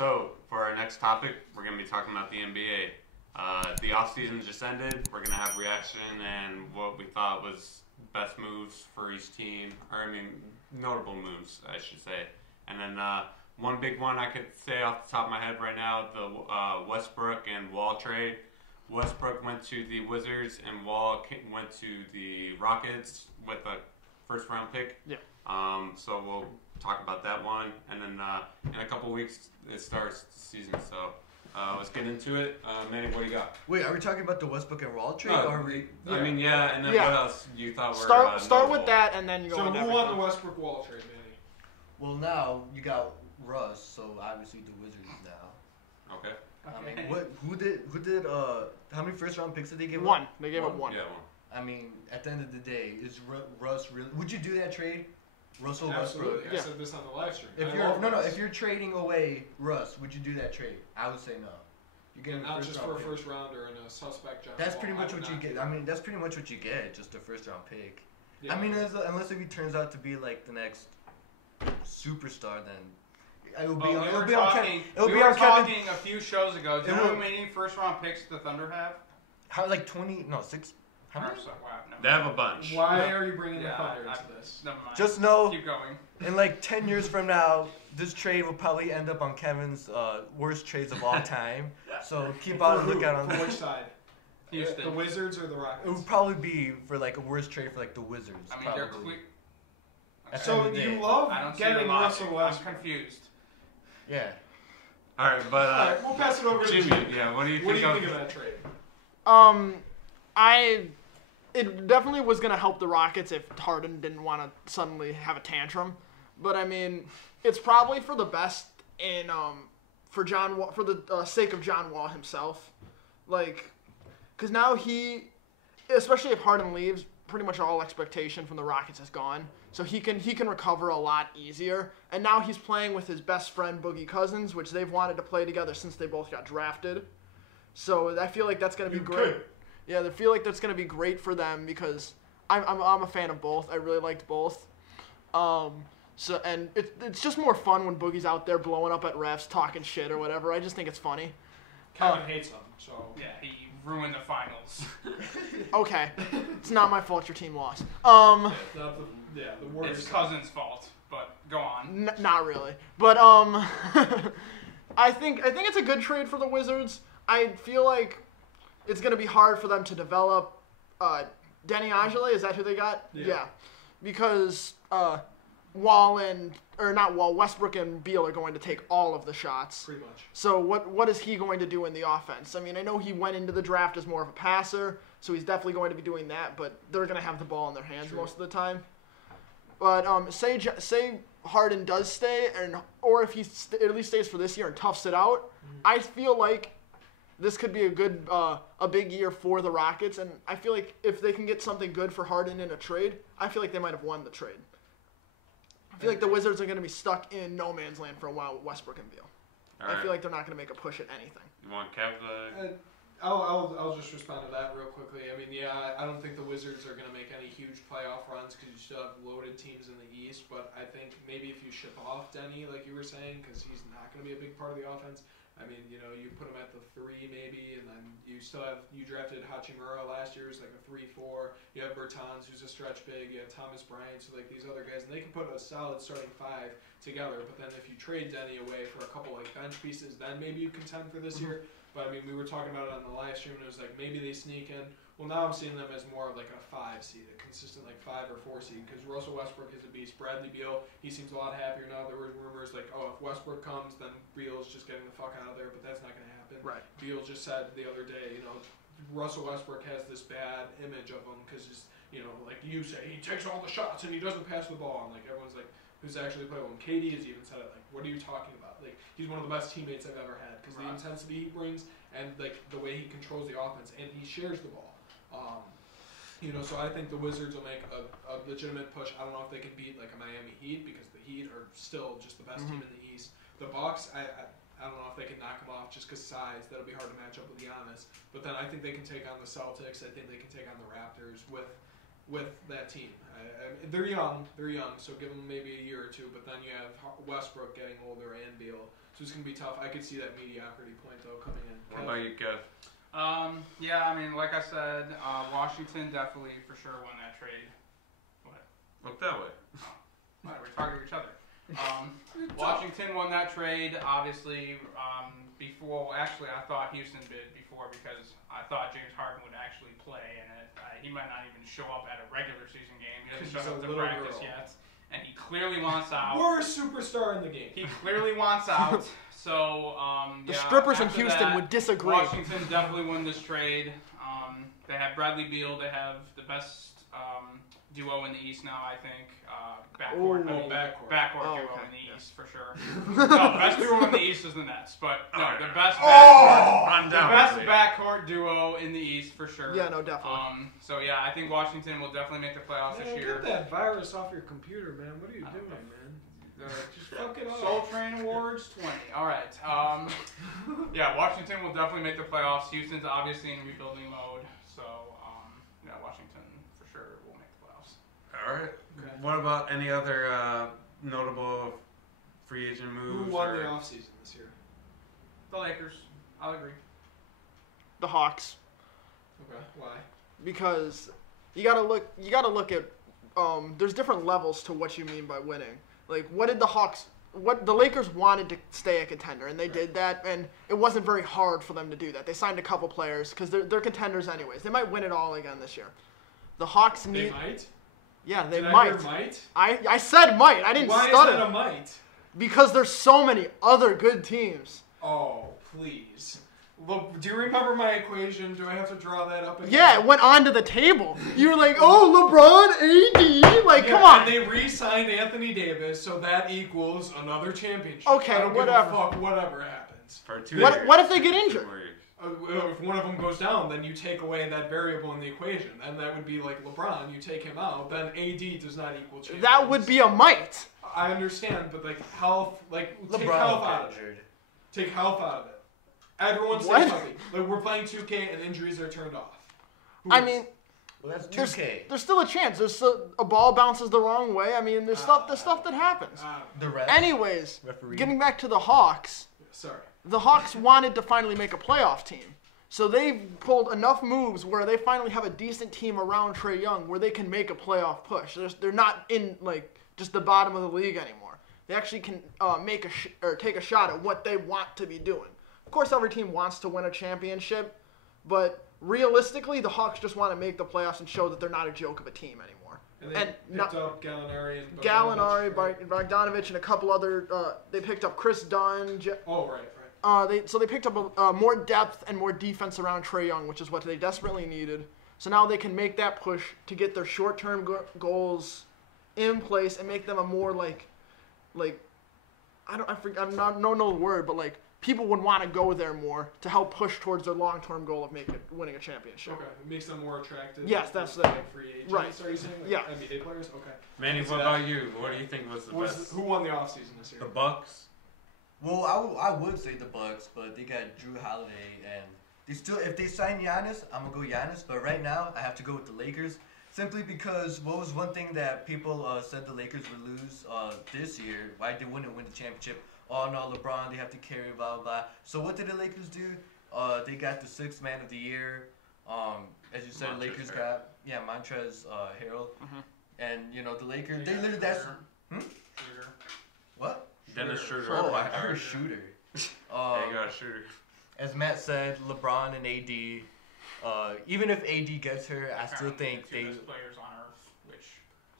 So, for our next topic, we're going to be talking about the NBA. The offseason just ended. We're going to have reaction and what we thought was best moves for each team. Notable moves, I should say. And then one big one I could say off the top of my head right now, the Westbrook and Wall trade. Westbrook went to the Wizards and Wall went to the Rockets with a first-round pick. Yeah. So we'll talk about that one. And then in a couple weeks, it starts the season. So let's get into it. Manny, what do you got? Wait, are we talking about the Westbrook and Wall trade? No, or are we? Yeah. I mean, yeah. And then what else you thought were Start with that, and then you go. So into who won the Westbrook Wall trade, Manny? Well, now you got Russ, so obviously the Wizards now. Okay. I mean, who did how many first round picks did they give? One. They gave up one. Yeah, one. I mean, at the end of the day, is Russ really? Would you do that trade, Russell Absolutely. Westbrook? I said this on the live stream. If you're trading away Russ, would you do that trade? I would say no. You're getting not just for a pick. first rounder and a suspect John That's Wall. pretty much what you get. I mean, that's pretty much what you get, just a first round pick. Yeah. I mean, unless if he turns out to be like the next superstar, then it'll be on talking a few shows ago. Do you know how many first round picks the Thunder have? How, like 20? No, 6. How many? They have a bunch. Why are you bringing the Thunder into this? Never mind. Just know, Keep going. in like 10 years from now, this trade will probably end up on Kevin's worst trades of all time. So keep on the lookout on For that. which side? Houston. The Wizards or the Rockets? It would probably be for like a worst trade for like the Wizards. I mean, probably. they're quick. At the So end of the day. you love I don't see getting the logic. Russell I'm Westbrook. confused. Yeah. All right, but All right, we'll pass it over to Jimmy. Jimmy. Yeah, what do you What think do you think of that trade? It definitely was going to help the Rockets if Harden didn't want to suddenly have a tantrum. But, I mean, it's probably for the best in for the sake of John Wall himself. Like, because now especially if Harden leaves, pretty much all expectation from the Rockets is gone. So he can recover a lot easier. And now he's playing with his best friend, Boogie Cousins, which they've wanted to play together since they both got drafted. So I feel like that's going to be great. Yeah, I feel like that's going to be great for them because I'm a fan of both. I really liked both. And it's just more fun when Boogie's out there blowing up at refs, talking shit or whatever. I just think it's funny. Kevin hates him, so... Yeah, he ruined the finals. Okay. It's not my fault your team lost. The Warriors. It's Cousins' fault, but go on. Not really. But I think it's a good trade for the Wizards. I feel like it's going to be hard for them to develop Denny Ajale. Is that who they got? Yeah. Because Westbrook and Beal are going to take all of the shots. Pretty much. So what is he going to do in the offense? I mean, I know he went into the draft as more of a passer, so he's definitely going to be doing that, but they're going to have the ball in their hands most of the time. But say Harden does stay, or if he at least stays for this year and toughs it out, I feel like this could be a big year for the Rockets, and I feel like if they can get something good for Harden in a trade, I feel like they might have won the trade. I feel like the Wizards are going to be stuck in no man's land for a while with Westbrook and Beal. I feel like they're not going to make a push at anything. You want Kev? I'll just respond to that real quickly. I mean, I don't think the Wizards are going to make any huge playoff runs because you still have loaded teams in the East. But I think maybe if you ship off Denny, like you were saying, because he's not going to be a big part of the offense. I mean, you put him at the 3 maybe, and then you drafted Hachimura last year as like a 3-4. You have Bertans, who's a stretch big. You have Thomas Bryant, so like these other guys, and they can put a solid starting 5 together. But then if you trade Denny away for a couple like bench pieces, then maybe you contend for this year. But I mean, we were talking about it on the live stream, and it was like maybe they sneak in. Well, now I'm seeing them as more of like a 5 seed, a consistent like 5 or 4 seed, because Russell Westbrook is a beast. Bradley Beal, he seems a lot happier now. There were rumors like, oh, if Westbrook comes, then Beal's just getting the fuck out of there, but that's not going to happen. Right. Beal just said the other day, Russell Westbrook has this bad image of him because like you say, he takes all the shots and he doesn't pass the ball, and like everyone's like, who's actually playing with him? KD has even said it, like, what are you talking about? Like, he's one of the best teammates I've ever had because the intensity he brings and like the way he controls the offense, and he shares the ball. So I think the Wizards will make a legitimate push. I don't know if they can beat like a Miami Heat because the Heat are still just the best team in the East. The Bucks, I don't know if they can knock them off just because size. That'll be hard to match up with Giannis. But then I think they can take on the Celtics. I think they can take on the Raptors with that team. They're young, so give them maybe a year or two. But then you have Westbrook getting older and Beal. So it's going to be tough. I could see that mediocrity point, though, coming in. What about you, Kev? Yeah, I mean, like I said, Washington definitely for sure won that trade. What? Look that way. What, we're talking to each other. Washington won that trade, obviously, before, actually, I thought Houston did before because I thought James Harden would actually play, and he might not even show up at a regular season game. He doesn't show up to practice yet, and he clearly wants out. Worst superstar in the game. He clearly wants out. So, the strippers in after Houston that, would disagree. Washington definitely won this trade. They have Bradley Beal. They have the best duo in the East now, I think. Backcourt duo in the East, for sure. No, the best duo in the East is the Nets. But, no, the best backcourt duo in the East, for sure. Yeah, no, definitely. So, yeah, I think Washington will definitely make the playoffs this year. Get that virus off your computer, man. What are you doing, man? Just fuck it up. Soul Train Awards 20. All right. Yeah, Washington will definitely make the playoffs. Houston's obviously in rebuilding mode, so yeah, Washington for sure will make the playoffs. All right. Okay. What about any other notable free agent moves? Who won the offseason this year? The Lakers. I'll agree. The Hawks. Okay. Why? Because you gotta look at there's different levels to what you mean by winning. Like, what the Lakers wanted to stay a contender, and they did that, and it wasn't very hard for them to do that. They signed a couple players, because they're contenders anyways. They might win it all again this year. The Hawks need... They might? Yeah, they Did might. I hear might? I said might. I didn't stutter. Why is that a might? Because there's so many other good teams. Oh, please. Look, do you remember my equation? Do I have to draw that up again? Yeah, it went onto the table. You were like, oh, LeBron, AD. Like, come on. And they re-signed Anthony Davis, so that equals another championship. Okay, I don't whatever. give a fuck, whatever happens. For 2 What if they get injured? If one of them goes down, then you take away that variable in the equation. And that would be like LeBron, you take him out, then AD does not equal champions. That would be a might. I understand, but like health, like take LeBron health out of it. Take health out of it. Everyone stays healthy. Like we're playing 2K and injuries are turned off. I mean, well, that's 2K. There's still a chance. There's still, a ball bounces the wrong way. I mean, there's stuff that happens. The ref. Anyways, getting back to the Hawks. Sorry. The Hawks wanted to finally make a playoff team. So they pulled enough moves where they finally have a decent team around Trae Young where they can make a playoff push. They're not in like just the bottom of the league anymore. They actually can take a shot at what they want to be doing. Of course, every team wants to win a championship, but realistically, the Hawks just want to make the playoffs and show that they're not a joke of a team anymore. And they picked up Gallinari and Bogdanovich, and a couple other. They picked up Chris Dunn. Right. They picked up more depth and more defense around Trae Young, which is what they desperately needed. So now they can make that push to get their short-term goals in place and make them a more know the word, but like people would want to go there more to help push towards their long-term goal of winning a championship. Okay, it makes them more attractive. Yes, that's the free agents. Right. Are you saying? Like yeah. NBA players. Okay. Manny, what about you? What do you think was the best? Who won the offseason this year? The Bucks. Well, I would say the Bucks, but they got Drew Holiday, and if they sign Giannis, I'm gonna go Giannis. But right now, I have to go with the Lakers, simply because what was one thing that people said the Lakers would lose this year? Why they wouldn't win the championship? Oh no, LeBron, they have to carry, blah blah. So what did the Lakers do? They got the 6th man of the year. As you said, Montrezl Lakers Harrell. got Montrezl Harrell, Mm-hmm. and the Lakers they literally that's what. Dennis Schroeder. Oh, I heard shooter. Yeah, you got a shooter. As Matt said, LeBron and AD. Even if AD gets hurt, I still think the two best players on earth, which is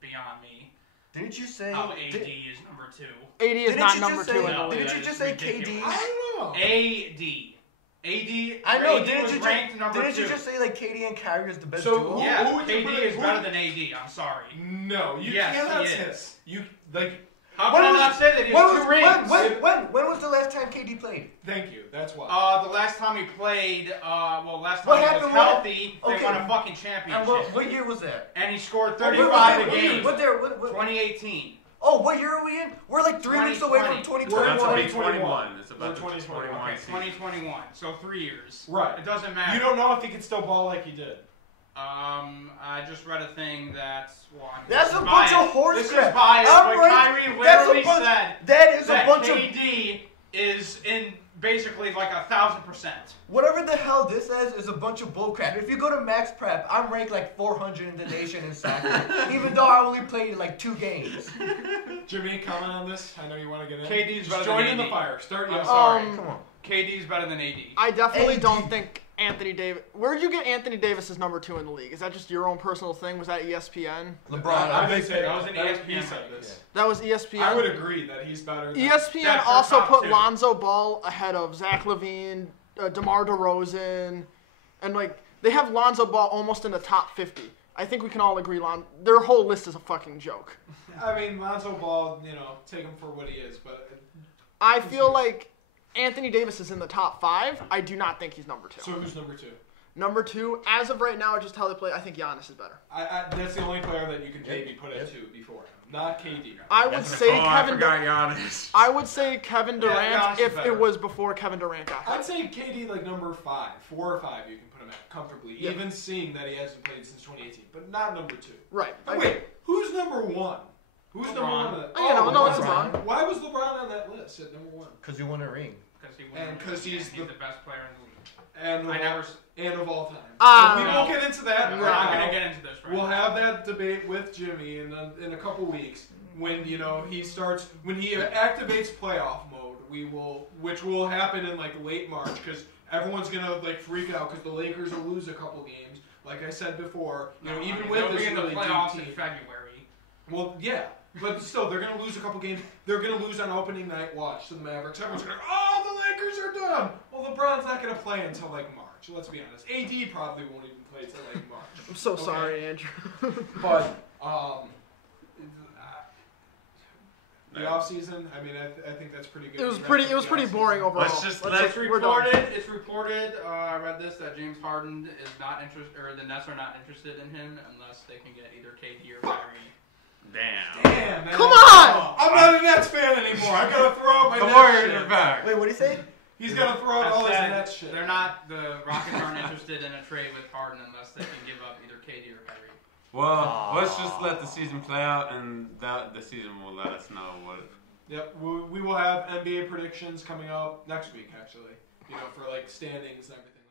beyond me. Didn't you say how AD is number 2? AD is not number 2 in the No, league. Didn't you just say KD? I don't know. AD. I know. AD was ranked number 2. Didn't you just say like KD and Kyrie is the best So, duo? Yeah, Who would you KD put- is who better would- than AD. I'm sorry. No, you Yes, cannot he say is. that. You like. How can I not say that? He has 2 rings. When was the last time KD played? Thank you. That's why. The last time he played, last What time he was happened healthy, when- they won a okay. fucking And championship. what year was that? And he scored What 35 a game. 2018. 2018. Oh, what year are we in? We're like 3 weeks away from 2020. That's 2021. 2021. It's about We're 2021. Okay, season. 2021. So 3 years. Right. It doesn't matter. You don't know if he could still ball like he did. I just read a thing that's That's a bunch of horse This crap. is biased, I'm but right. Kyrie literally said that is a that bunch of KD is in basically like 1,000%. Whatever the hell this is a bunch of bullcrap. If you go to Max Prep, I'm ranked like 400 in the nation in soccer, even though I only played like 2 games. Jimmy, comment on this. I know you want to get in. KD's Just better join than in the AD. fire. Start you. I'm sorry. Come on. KD's better than AD. I definitely AD. don't think Anthony Davis. Where did you get Anthony Davis as number 2 in the league? Is that just your own personal thing? Was that ESPN? LeBron. I would I'm say that was an ESPN He said rating. this. That was ESPN. I would agree that he's better. Than ESPN That's your also top put 2. Lonzo Ball ahead of Zach LaVine, DeMar DeRozan, and like they have Lonzo Ball almost in the top 50. I think we can all agree their whole list is a fucking joke. I mean, Lonzo Ball, take him for what he is, but I feel like Anthony Davis is in the top 5. I do not think he's number 2. so who's number 2? Number 2, as of right now, just how they play, I think Giannis is better. That's the only player that you can maybe put at 2 before him, not KD. I would say I Kevin. forgot Giannis. I would say Kevin Durant Giannis is if better. it was before Kevin Durant got hurt. I'd say KD like number 5, 4 or 5. You can put him at comfortably, Yeah. even seeing that he hasn't played since 2018, but not number 2. Right. Oh, wait, who's number 1? Who's number 1? LeBron. On that? No, it's LeBron. LeBron. Why was LeBron on that list at number 1? Because you won a ring. Because he And 'cause he's the best player in the league. And of all time. Ah, we no. won't get into that. We're No. not right going now. to get into this right We'll now. have that debate with Jimmy in a couple weeks when he activates playoff mode. Which will happen in like late March because everyone's gonna like freak out because the Lakers will lose a couple games. Like I said before, even with they'll this be in the really deep playoffs team. in February. Well, yeah, but still, they're gonna lose a couple games. They're gonna lose on opening night watch to the Mavericks. Everyone's gonna, oh, the Lakers are done. Well, LeBron's not gonna play until like March. Let's be honest. AD probably won't even play till like March. I'm so Okay. sorry, Andrew. But the offseason, I mean, I think that's pretty good. It was pretty boring overall. Let's we're done. It's reported. I read this that James Harden is not interested, or the Nets are not interested in him unless they can get either KD or Kyrie. Damn. Damn, man. Come on! I'm not a Nets fan anymore. I gotta throw out my The Nets Warriors shit. are back. Wait, what did he say? He's gotta throw out all his Nets shit. The Rockets aren't interested in a trade with Harden unless they can give up either KD or Kyrie. Well, let's just let the season play out, and the season will let us know what. Yep, we will have NBA predictions coming up next week, actually. For like standings and everything.